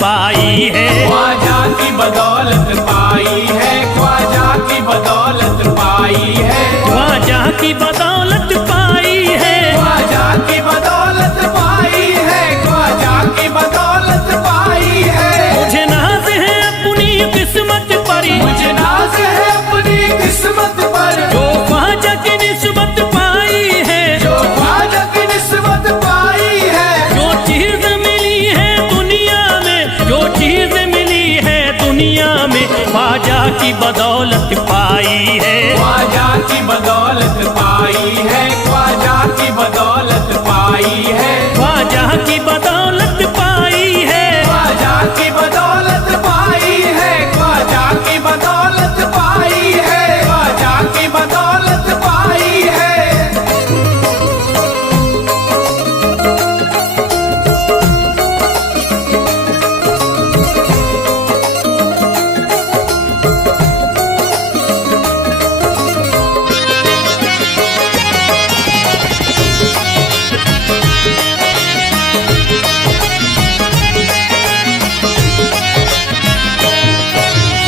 पाई है। ख्वाजा की बदौलत पाई है, ख्वाजा की बदौलत पाई है, ख्वाजा की बदौलत पाई है, ख्वाजा की बदौलत पाई है, ख्वाजा की बदौलत पाई है। मुझे नाज है अपनी किस्मत पर, मुझे नाज है अपनी किस्मत पर, जो ख्वाजा की निस्बत पाई है, जो ख्वाजा की निस्बत पाई है। जो चीज मिली है दुनिया में, जो चीज मिली है दुनिया में, ख्वाजा की बदौलत पाई है। ख्वाजा की बदौलत पाई है, ख्वाजा की बदौलत पाई है, ख्वाजा की बदौलत पाई है, ख्वाजा की बदौलत पाई है, ख्वाजा की बदौलत पाई है, ख्वाजा की बदौलत पाई है।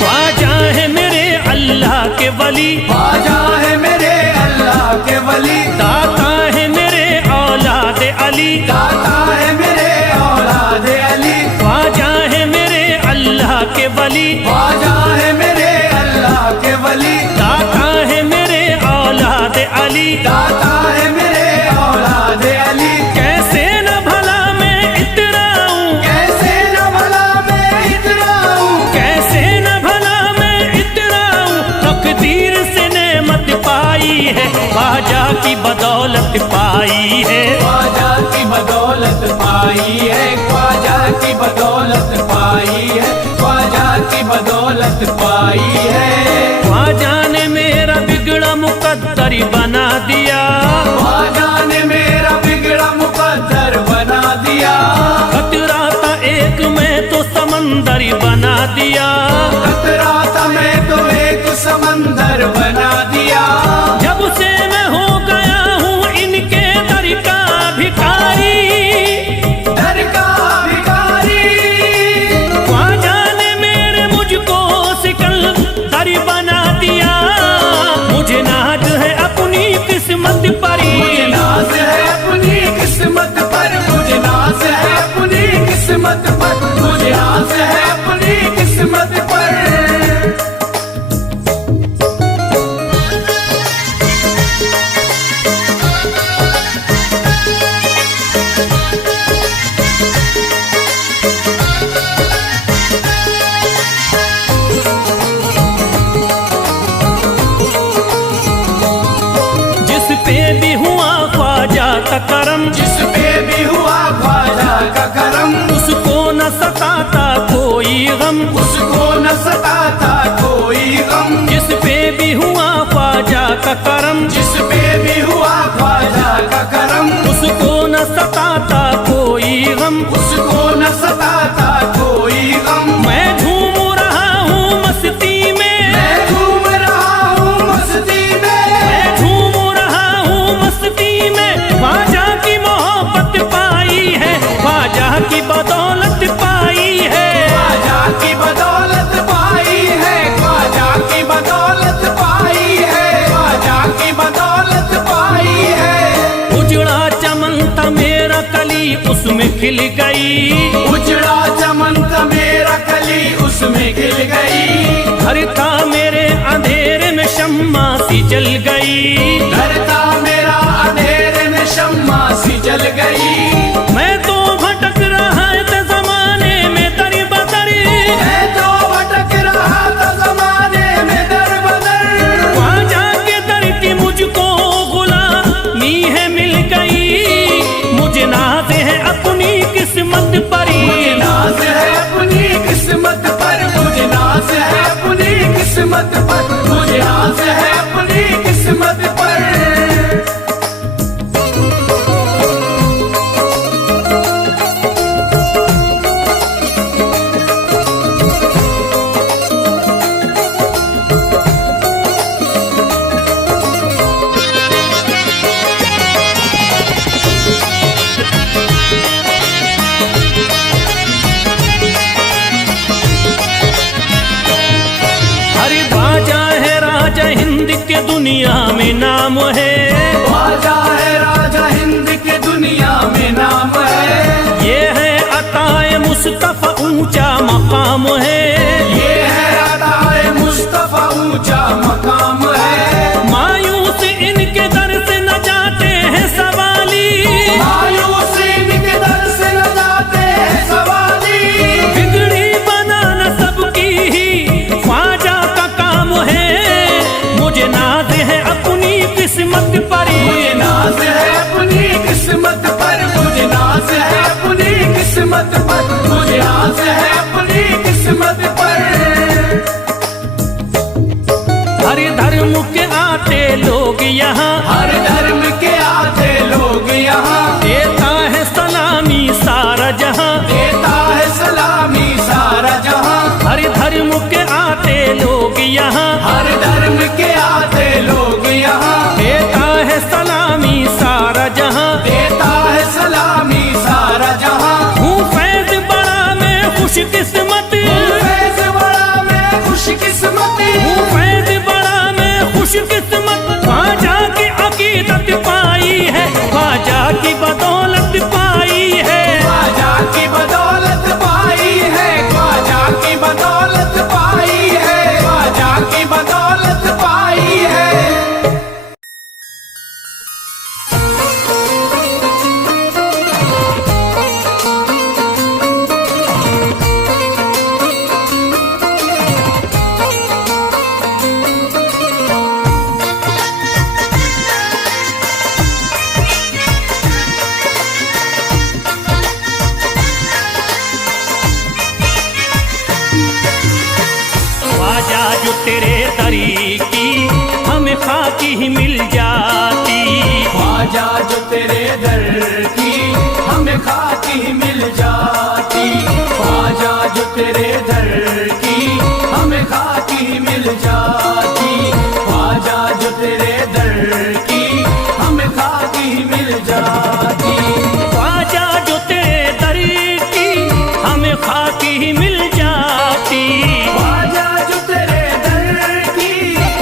ख्वाजा है मेरे अल्लाह के वली, ख्वाजा है मेरे अल्लाह के वली, दाता है मेरे औलाद अली, दाता है मेरे औलाद अली, ख्वाजा है मेरे अल्लाह के वली, ख्वाजा है मेरे अल्लाह के वली, दाता है मेरे औलाद अली। दाता है मेरे औलाद अली। कैसे न भला मैं इतराऊं, कैसे न भला मैं इतराऊं, कैसे न भला मैं इतराऊं, तकदीर से नेमत पाई है, ख्वाजा की बदौलत पाई है। ख्वाजा की बदौलत पाई है, ख्वाजा की बदौलत पाई है, ख्वाजा की बदौलत पाई है। ख्वाजा ने मेरा बिगड़ा मुकद्दर बना दिया, ख्वाजा ने मेरा बिगड़ा मुकद्दर बना दिया, खतरा था एक में तो समंदर बना दिया, खतरा था मैं तो एक समंदर बना दिया। जब से मैं हो गया हूँ इनके दर का भिखारी, दर का भिखारी, ख्वाजा ने मेरे मुझको सिकंदर बना दिया। मुझे नाज है अपनी किस्मत पर, मुझे नाज है अपनी किस्मत पर, मुझे नाज है अपनी किस्मत पर, मुझे नाज है अपनी किस्मत पर। जिस पे भी हुआ ख्वाजा का करम, जिस पे भी हुआ ख्वाजा का करम, उसको न सताता कोई गम, उसको न सताता कोई गम। जिस पे भी हुआ ख्वाजा का करम, जिस पे भी हुआ ख्वाजा का करम, उसको न सताता कोई गम। उसको न सताता कोई गम। मैं झूम रहा हूँ मस्ती में, मैं झूम रहा हूँ मस्ती में, मैं झूम रहा हूँ मस्ती में, ख्वाजा की मोहब्बत पाई है, ख्वाजा की बदौलत पाई है। ख्वाजा की बदौलत पाई है, ख्वाजा की बदौलत पाई है, ख्वाजा की बदौलत पाई है। उजड़ा चमन था मेरा कली उसमें खिल गई, उजड़ा चमन था मेरा कली उसमें खिल गई, घर था मेरे अंधेरे में शम्मा सी जल गई, घर था मेरा अंधेरे में शम्मा सी जल गई। मैं तो भटक रहा था जमाने में दर बदर, मैं तो भटक रहा था जमाने में दर बदर, ख्वाजा के दर की मुझको गुलामी है मिल गई। मुझे नाज है अपनी किस्मत पर, मुझे नाज है अपनी किस्मत पर, मुझे नाज दुनिया में नाम है, ख्वाजा है राजा हिंद के दुनिया में नाम है। ये है अताए मुस्तफा ऊंचा मकाम है, ये है अताए मुस्तफा ऊंचा मकाम है। मायूस इनके दर से न जाते हैं सवाली, मायूस इनके दर से न जाते हैं सवाली। बिगड़ी बनाना सबकी ही ख्वाजा का काम है। मुझे नाज है अपनी किस्मत पर, मुझे नाज है अपनी किस्मत पर, मुझे नाज है अपनी किस्मत पर, मुझे नाज है अपनी किस्मत पर। हर धर्म के आते लोग यहाँ, हर धर्म के आते लोग यहाँ, देता है सलामी सारा जहाँ, देता है सलामी सारा जहाँ। हर धर्म के आते लोग यहाँ, हर धर्म के आते लोग यहाँ, देता है सलामी सारा जहाँ, देता है सलामी सारा जहाँ। हूँ फैज बड़ा मैं खुशकिस्मत, फैज बड़ा मैं खुशकिस्मत, हूँ फैज बड़ा मैं खुशकिस्मत। ख्वाजा की अकीदत पाई है, ख्वाजा की बदौलत पाई है, ख्वाजा की बदौलत पाई है, ख्वाजा की बदौलत पाई है, ख्वाजा की बदौलत पाई है। ख्वाजा जो तेरे दरी की हमें खाकी ही मिल जाती, ख्वाजा जो तेरे दर की हमें खाकी मिल जाती, ख्वाजा जो तेरे दर की हमें खाकी मिल जाती, ख्वाजा जो तेरे दर की हमें खाकी मिल जाती। ख्वाजा जो तेरे दरी की हमें खाकी ही मिल जाती, ख्वाजा जो तेरे दर की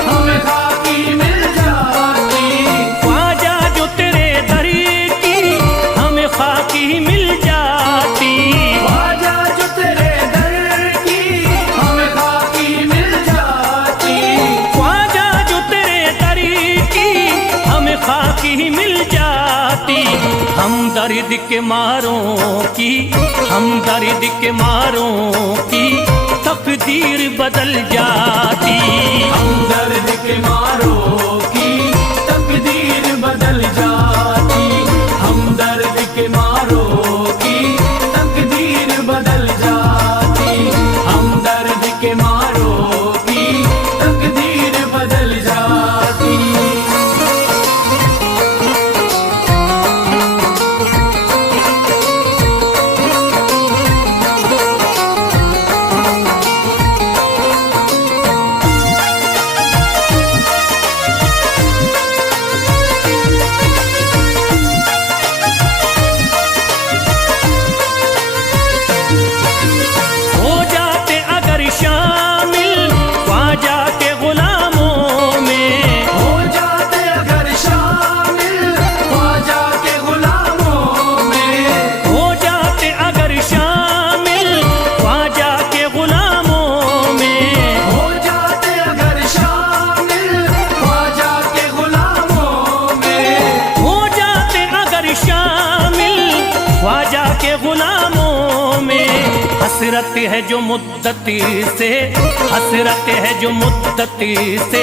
हमें खाकी मिल जाती, ख्वाजा जो तेरे दरी की हमें खाकी ही मिल जाती, ख्वाजा जो तेरे दर की हमें खाकी मिल जाती, ख्वाजा जो तेरे दरी की हमें खाकी ही मिल जाती। हम दर्द के मारों की, हम दर्द के मारों की तकदीर बदल जाती, हम दर्द के मारों की तकदीर बदल जाती, हम दर्द के मारों की तकदीर बदल जाती, हम दर्द के मारों की तकदीर बदल जाती। हो जाते अगर शामिल ख्वाजा के गुलामों में, हो जाते अगर शामिल ख्वाजा के गुलामों में, हो जाते अगर शामिल ख्वाजा के गुलामों में, हो जाते अगर शामिल ख्वाजा के गुलामों में, हो जाते अगर शामिल ख्वाजा के गुलामों में। हसरत है जो मुद्दती से, हसरत है जो मुद्दती से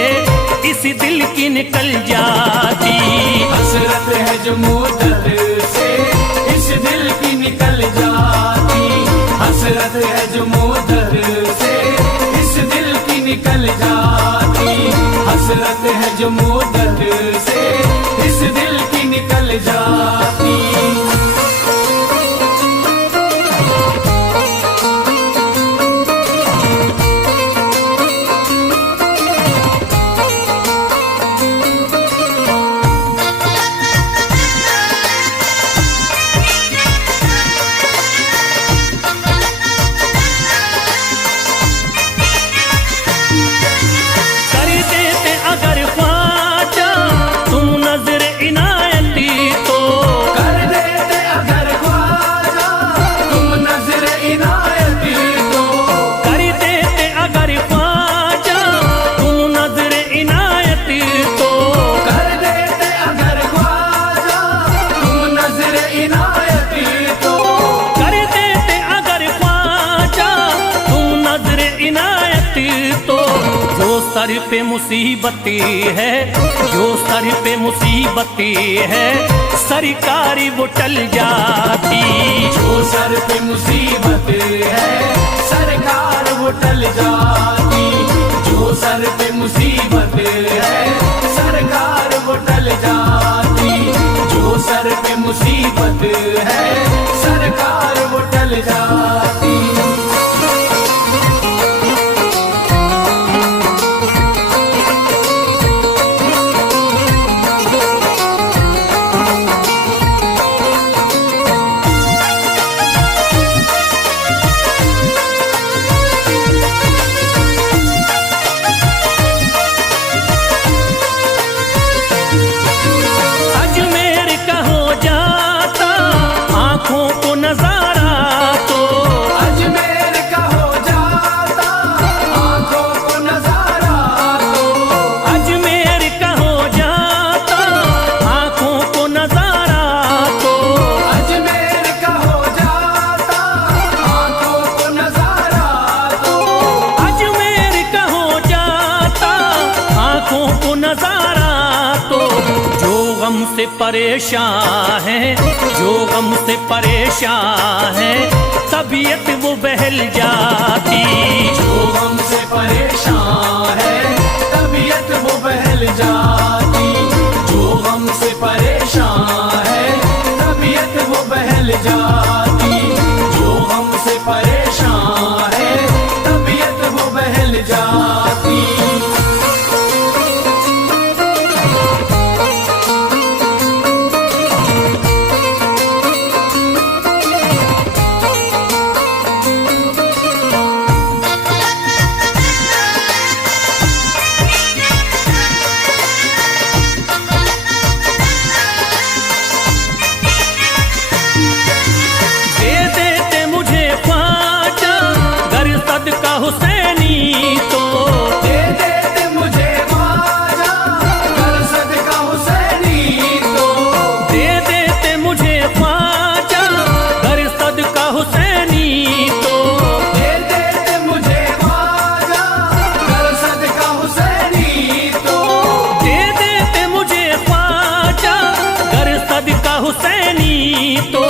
इस दिल की निकल जाती, हसरत है जो मुद्दत से इस दिल की निकल जाती, हसरत है जो मुद्दत से इस दिल की निकल जाती, हसरत है जो मुद्दत से इस दिल की निकल जाती। कर देते अगर ख्वाजा जो सर पे मुसीबती है, जो सर पे मुसीबती है, सरकारी वो टल जाती। जो सर पे मुसीबत है सरकार वो टल जाती। जो सर पे मुसीबत है सरकार वो टल जाती। जो सर पे मुसीबत है सरकार वो टल जाती। से परेशान है, जो गम से परेशान है, तबीयत वो बहल जाती। जो गम से परेशान है तबीयत वो बहल जाती। जो गम से परेशान है तबीयत वो बहल जाती। जो गम से परेशान है तबीयत वो बहल जाती। हुसैनी तो दे देते मुझे ख्वाजा कर सदका हुसैनी तो। दे देते मुझे ख्वाजा कर सदका हुसैनी तो। दे देते मुझे ख्वाजा कर सदका हुसैनी तो। दे देते मुझे ख्वाजा कर सदका हुसैनी तो।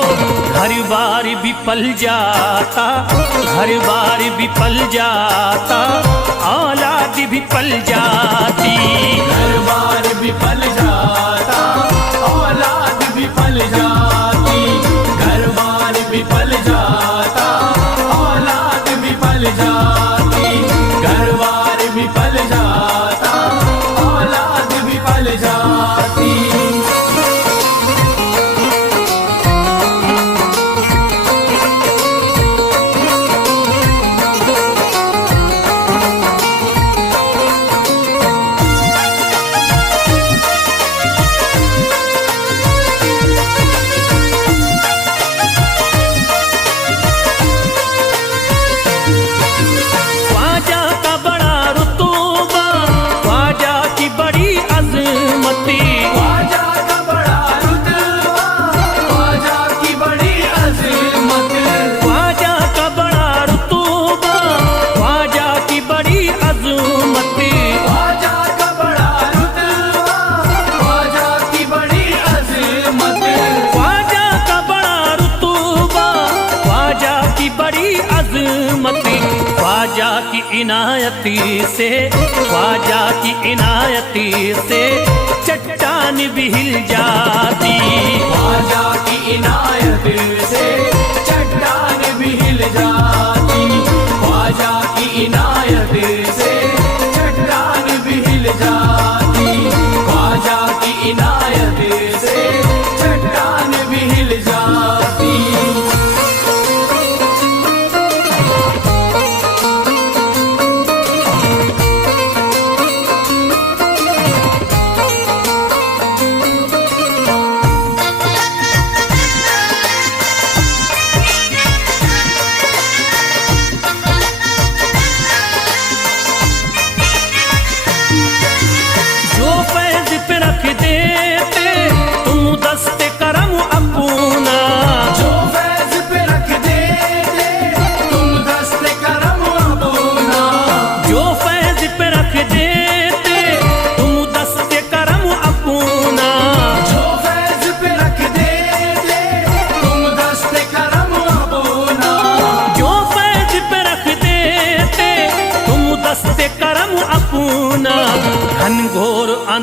घर बार भी पल जाता, घर बार भी पल जाता, औलाद भी पल जाती। घर बार भी पल जाता औलाद भी पल जाती। घर बार भी पल जाता औलाद भी पल जाती। घर बार भी पल जाता औलाद भी पल जाती। ख्वाजा की इनायती से, ख्वाजा की इनायती से चट्टान भी हिल जाती। ख्वाजा की इनायत से चट्टान भी हिल जाती। ख्वाजा की इनायत से चट्टान भी हिल जाती। ख्वाजा की इनायत से चट्टान भी हिल जाती।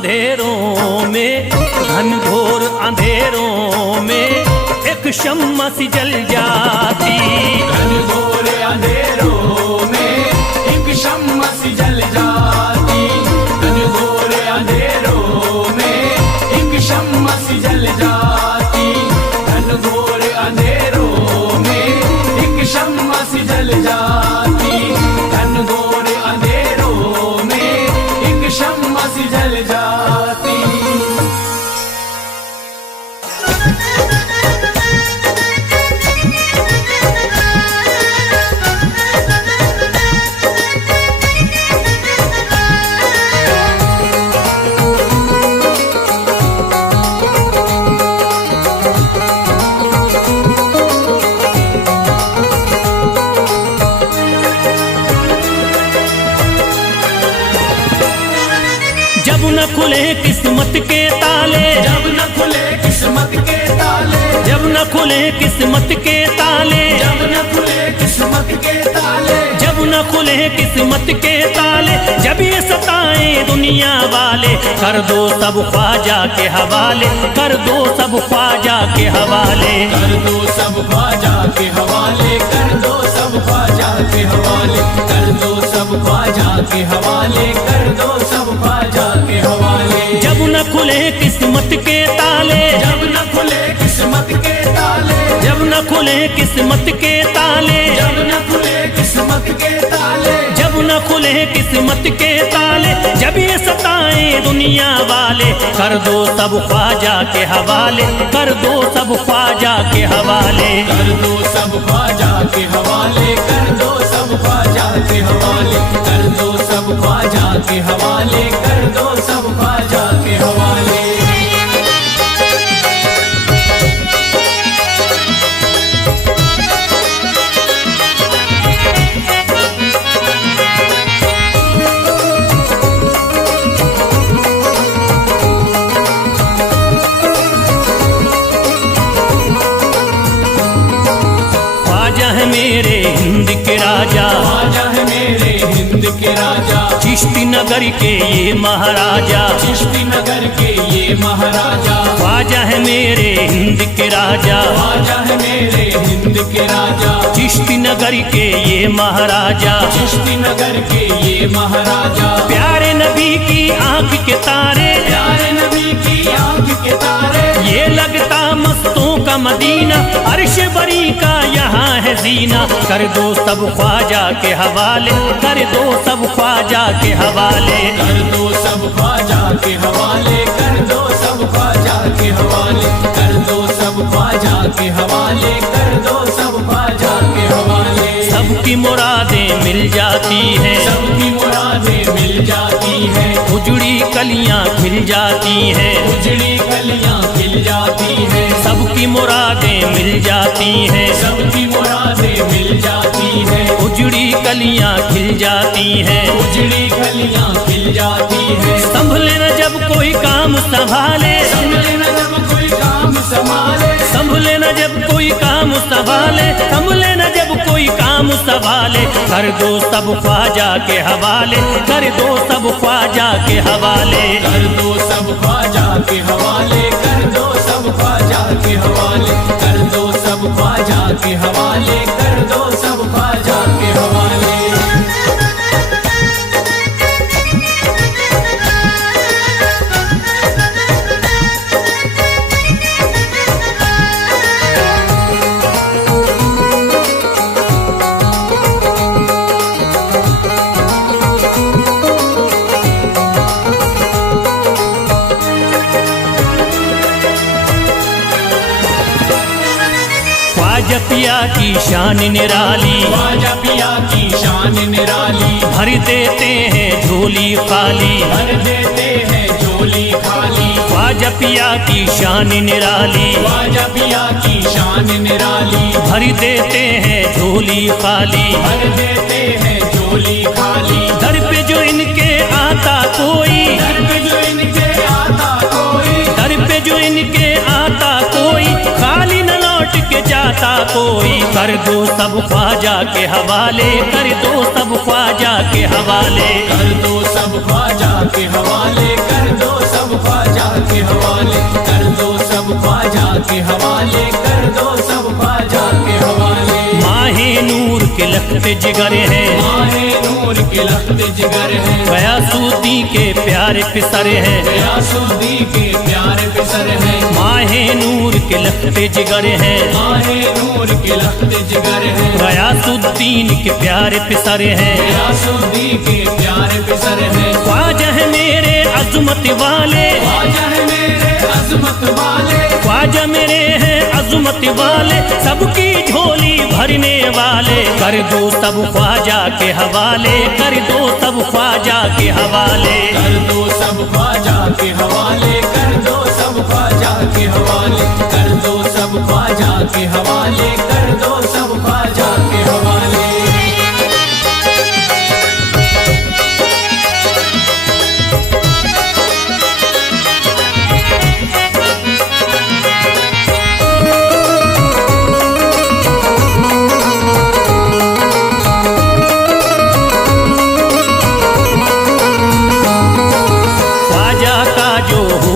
अंधेरों में, घनघोर अंधेरों में एक शम्मा सी जल जाती। घनघोर अंधेरों में एक शम्मा सी जल जाती। घनघोर अंधेरों में एक शम्मा सी जल जाती। घनघोर अंधेरों में एक शम्मा सी जल जाती। घनघोर अंधेरों में एक शम्मा सी जल जाती। जब न खुले किस्मत के ताले, जब न खुले किस्मत के ताले, जब न खुले किस्मत के ताले, जब न खुले किस्मत के ताले, जब न खुले किस्मत के ताले, जब ये सताए दुनिया वाले, कर दो सब ख्वाजा के हवाले, कर दो सब ख्वाजा के हवाले। कर दो सब ख्वाजा के हवाले, कर दो सब ख्वाजा के हवाले, कर दो सब ख्वाजा के हवाले, कर दो सब ख्वाजा के हवाले। जब न खुले किस्मत के ताले, जब न खुले किस्मत के ताले, जब न खुले किस्मत के ताले, जब न खुले किस्मत के ताले, जब न खुले किस्मत के ताले, जब ये सताए दुनिया वाले, कर दो सब ख्वाजा के हवाले, कर दो सब ख्वाजा के हवाले। कर दो सब ख्वाजा के हवाले, कर दो सब ख्वाजा के हवाले, कर दो सब ख्वाजा के हवाले, कर दो सब ख्वाजा के हवाले। ख्वाजा है मेरे हिंद के राजा, ख्वाजा है मेरे हिंद के राजा, चिश्ती नगर के ये महाराजा, चिश्ती नगर के ये महाराजा। ख्वाजा है मेरे हिंद के राजा, ख्वाजा है मेरे हिंद के राजा, चिश्ती नगर के ये महाराजा। चिश्ती नगर के ये महाराजा। प्यारे नबी की आंख के तारे, प्यारे नबी की आंख के तारे, ये लगता मस्तों का मदीना, अर्श बरी का यहाँ है जीना। कर दो सब ख्वाजा के हवाले, कर दो सब ख्वाजा के हवाले। कर दो सब ख्वाजा के हवाले, कर दो सब ख्वाजा के हवाले, कर दो सब ख्वाजा के हवाले, कर दो सब ख्वाजा के हवाले। सबकी मुरादें मिल जाती हैं, सबकी मुरादें मिल जाती हैं, उजड़ी कलियां खिल जाती हैं, उजड़ी कलियां खिल जाती हैं। सबकी मुरादें मिल जाती हैं, सबकी मुरादें मिल जाती हैं, उजड़ी कलियां खिल जाती हैं। उजड़ी कलियां खिल जाती हैं। संभले न जब कोई काम संभाले, संभले न जब कोई काम संभाले, संभले न जब कोई काम संभाले, संभले न जब कोई काम संभाले। कर दो सब ख्वाजा के हवाले, कर दो सब ख्वाजा के हवाले। कर दो सब ख्वाजा के हवाले, कर दो सब ख्वाजा के हवाले, कर दो सब ख्वाजा के हवाले, कर दो सब ख्वाजा के हवाले। ख्वाजा पिया की शान निराली, ख्वाजा पिया की शान निराली, भर देते हैं झोली खाली, भर देते हैं झोली खाली। ख्वाजा पिया की शान निराली, ख्वाजा पिया की शान निराली, भर देते हैं झोली खाली, भर देते हैं झोली खाली। दर पे जो इनके आता कोई, दर पे जो इनके आता कोई, दर पे जो इनके आता कोई, खाली न लौट के जाता कोई, कर दो सब ख्वाजा के हवाले, कर दो सब ख्वाजा के हवाले। कर दो सब ख्वाजा के हवाले, कर दो सब ख्वाजा के हवाले, कर दो सब ख्वाजा के हवाले, कर दो सब ख्वाजा के हवाले। माहे नूर के लखते जिगर है, माहे नूर के लखते जिगर है, गयासुद्दीन के प्यारे पिसर है, गयासुद्दीन के प्यारे पिसर है। माहे नूर के लखते जिगर है, माहे नूर के लखते जिगर है, गयासुद्दीन के प्यारे पिसर है, गयासुद्दीन के प्यारे पिसर है। ख्वाजा है मेरे अज़मत वाले, ख्वाजा है मेरे अज़मत वाले, ख्वाजा मेरे हैं अज़मत वाले, सबकी झोली भरने वाले। कर दो सब ख्वाजा के हवाले, कर दो सब ख्वाजा के हवाले। कर दो सब ख्वाजा के हवाले, कर दो सब ख्वाजा के हवाले, कर दो सब ख्वाजा के हवाले, कर दो सब ख्वाजा के हवाले।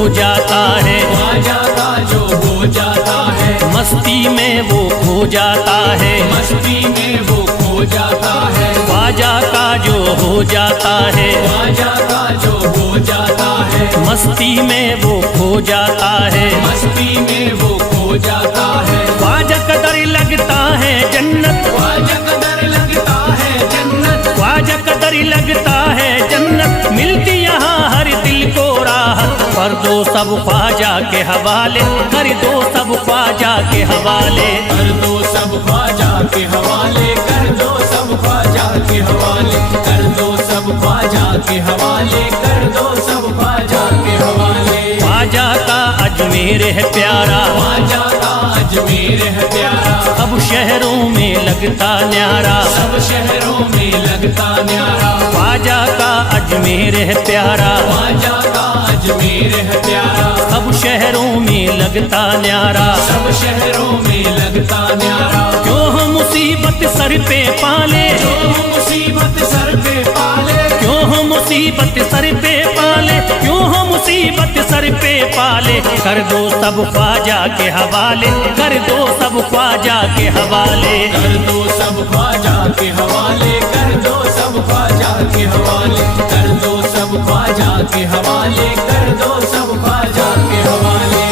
जाता है ख्वाजा का जो हो जाता है, मस्ती में वो खो जाता है, मस्ती में वो खो जाता है। ख्वाजा का जो हो जाता है, ख्वाजा का जो हो जाता है, मस्ती में वो खो जाता है, मस्ती में वो खो जाता है। ख्वाजा कदर लगता है जन्नत, ख्वाजा कदर लगता है जन्नत, ख्वाजा कदर लगता है जन्नत, मिलती यहाँ हर दिल को राहत। कर दो सब ख्वाजा के हवाले, कर दो सब ख्वाजा के हवाले। कर दो सब ख्वाजा के हवाले, कर दो सब ख्वाजा के हवाले, कर दो सब ख्वाजा के हवाले, कर दो सब ख्वाजा के हवाले। ख्वाजा का अजमेर है प्यारा, ख्वाजा का अजमेर है प्यारा, सब शहरों में लगता न्यारा, सब शहरों में लगता न्यारा। ख्वाजा का अजमेर है प्यारा, ख्वाजा का अजमेर है प्यारा, सब शहरों में लगता न्यारा, सब शहरों में लगता न्यारा। क्यों हम मुसीबत सर पे पाले, जो मुसीबत सर पे पाले, क्यों हम मुसीबत सर पे पाले, क्यों हम मुसीबत सर पे पाले। कर दो सब ख्वाजा के हवाले, कर दो सब ख्वाजा के हवाले। कर दो सब ख्वाजा के हवाले, कर दो सब ख्वाजा के हवाले, कर दो सब ख्वाजा के हवाले, कर दो सब ख्वाजा के हवाले।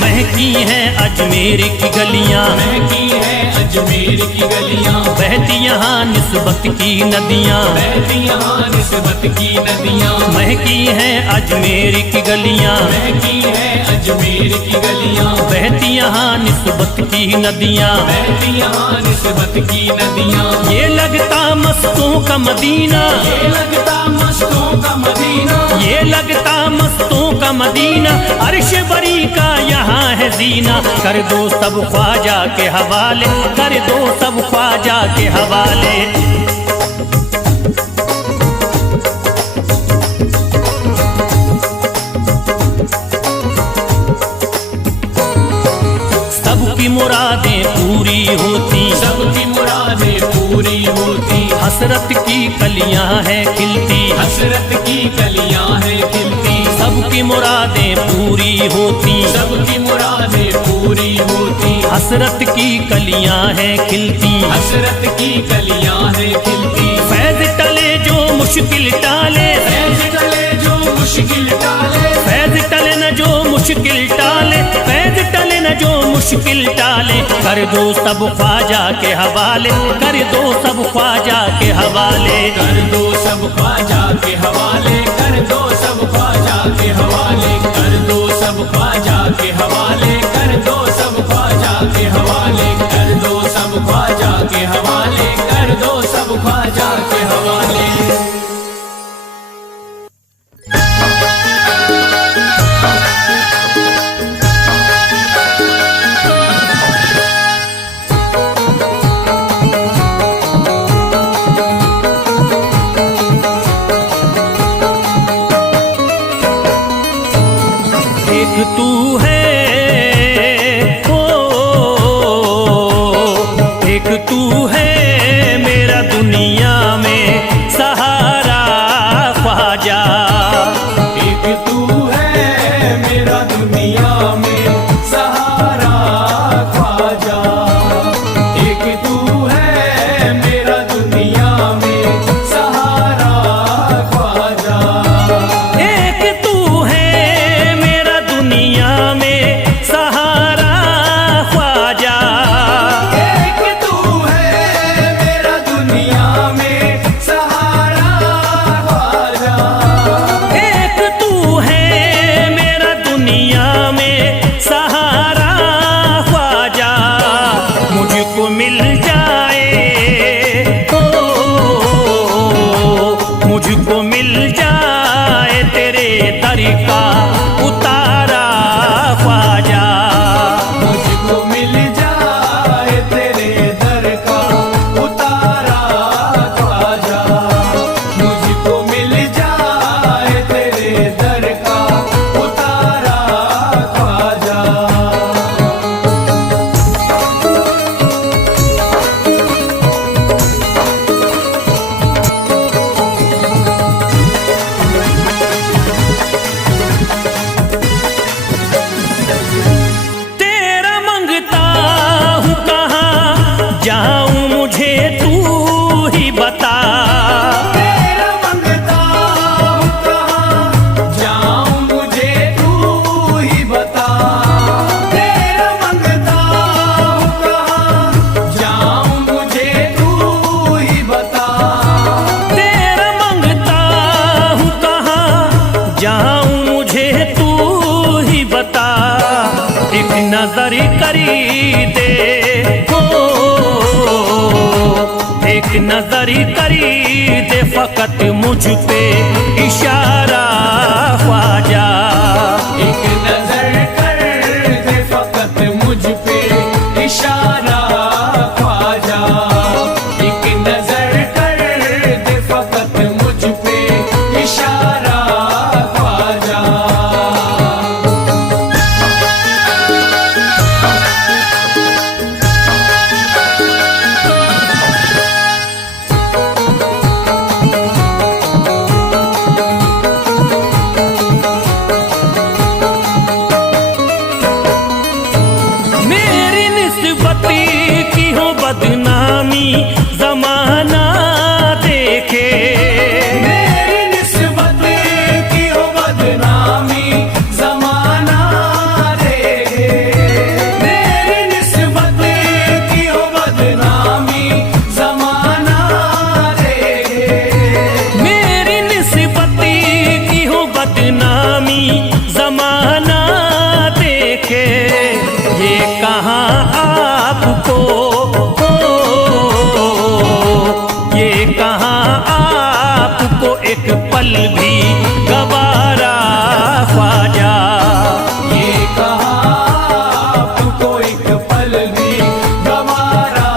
महकी हैं अजमेर की गलियां, महकी है अजमेर की गलियां, बहती यहाँ निस्बत की नदियाँ, बहती यहाँ निस्बत की नदियां। महकी हैं अजमेर की गलियां, महकी है अजमेर की गलियां, बहती यहाँ निस्बत की नदियाँ, बहती यहाँ निस्बत की नदियां। ये लगता मस्तों का मदीना, ये लगता मस्तों का मदीना, ये लगता मस्तों का मदीना, अर्श बरी का यहाँ है जीना। कर दो सब ख्वाजा के हवाले, कर दो सब ख्वाजा के हवाले। सबकी मुरादें पूरी होती, सबकी मुरादें पूरी होती, हसरत की कलियां हैं खिलती, हसरत की कलियां हैं खिलती। सबकी मुरादें पूरी होती, सबकी मुरादें पूरी होती, हसरत की कलियां हैं खिलती, हसरत की कलियां हैं खिलती। फैज टले जो मुश्किल टाले, फैज टले जो मुश्किल टाले, फैज टले न जो मुश्किल टाले, फैज टले न जो मुश्किल टाले। कर दो सब ख्वाजा के हवाले, कर दो सब ख्वाजा के हवाले। कर दो सब ख्वाजा के हवाले, कर दो सब ख्वाजा के हवाले, कर दो सब ख्वाजा के हवाले, कर दो सब ख्वाजा के हवाले, कर दो सब ख्वाजा के हवाले, कर दो सब ख्वाजा के एक तू है, ओ एक तू है मेरा दुनिया में सहारा ख्वाजा। एक तू है मेरा दुनिया में सहारा ख्वाजा। एक तू है मेरा दुनिया में सहारा ख्वाजा। एक तू है मेरा दुनिया में सहारा ख्वाजा। एक तू है मेरा दुनिया में सहारा ख्वाजा। एक तू है मेरा दुनिया में सहारा ख्वाजा। मुझको मिल जाए, ओ मुझको मिल जाए तेरे दर का उतारा ख्वाजा। मुझको मिल जाए तेरे दर का उतारा ख्वाजा। मुझको मिल जाए तेरे दर का उतारा ख्वाजा। तेरा मंगता हूँ कहाँ जाऊँ मुझे तू ही बता। तेरा मंगता हूँ कहाँ जाऊँ मुझे तू ही बता। तेरा मंगता हूँ कहाँ जाऊँ मुझे तू ही बता। तेरा मंगता हूँ कहाँ जाऊँ मुझे तू ही बता। एक नजर करी दे, हो एक नजर करी दे फकत मुझ पे इशारा ख्वाजा। एक नजर कर दे फकत मुझ पे इशारा ख्वाजा। एक नजर कर दे फकत मुझ पे इशारा ख्वाजा। मेरी निस्बती की हो बदनामी जमाना देखे। मेरी निस्बत की हो बदनामी जमाना देखे। मेरी निस्बत की हो बदनामी जमाना देखे। मेरी निस्बती की हो बदनामी जमाना देखे। ये कहाँ आपको, ये कहाँ आपको एक पल भी गवारा ख्वाजा। ये कहाँ आपको एक पल भी गवारा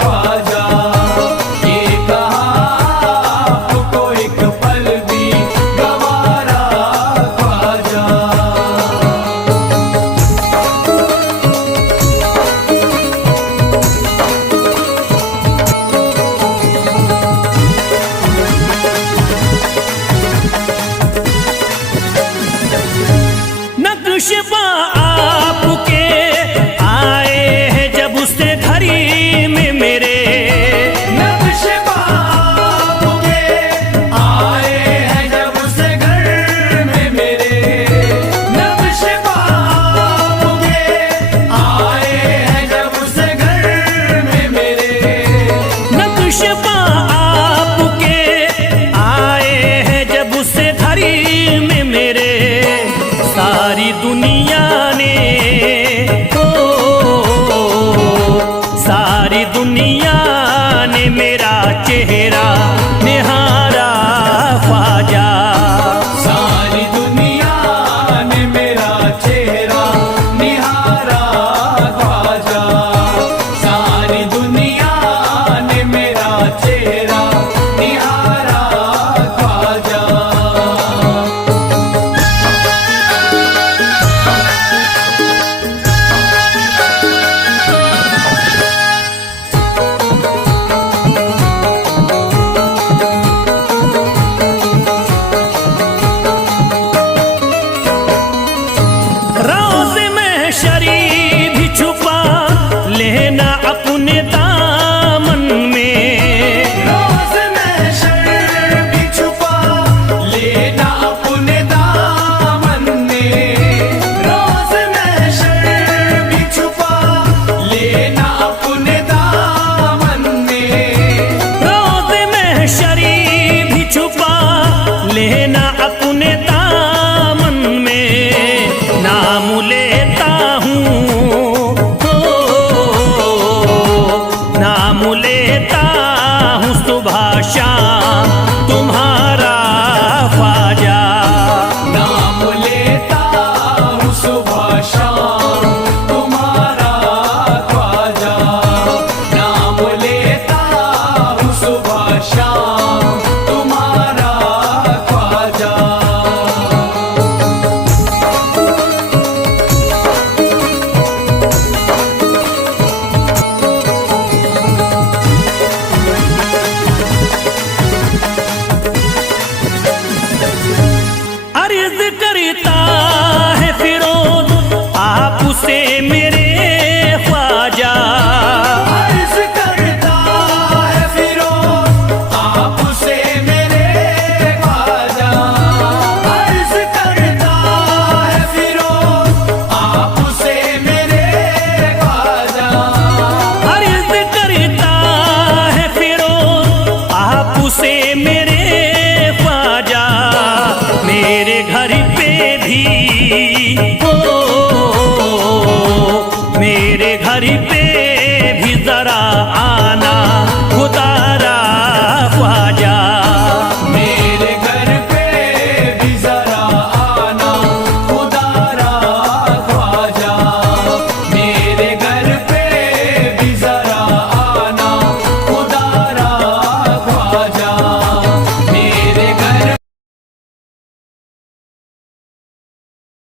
ख्वाजा। ये कहाँ आपको एक पल भी गवारा ख्वाजा। नक्शबा आपके आए हैं जब से घड़ी में मेरे। नक्शबा आपके आए हैं जब से घर में मेरे। नक्शबा आपके आए हैं जब से घर में मेरे। नक्शबा आपके आए हैं जब से घड़ी में मेरे। सारी दुनिया अर्ज करता है फिरोज आपसे मेरे ख्वाजा, अर्ज करता है फिरोज आपसे मेरे ख्वाजा, अर्ज करता है फिरोज आपसे मेरे ख्वाजा, अर्ज करता है फिरोज आपसे मेरे ख्वाजा, मेरे घर पे भी हो, मेरे घर पे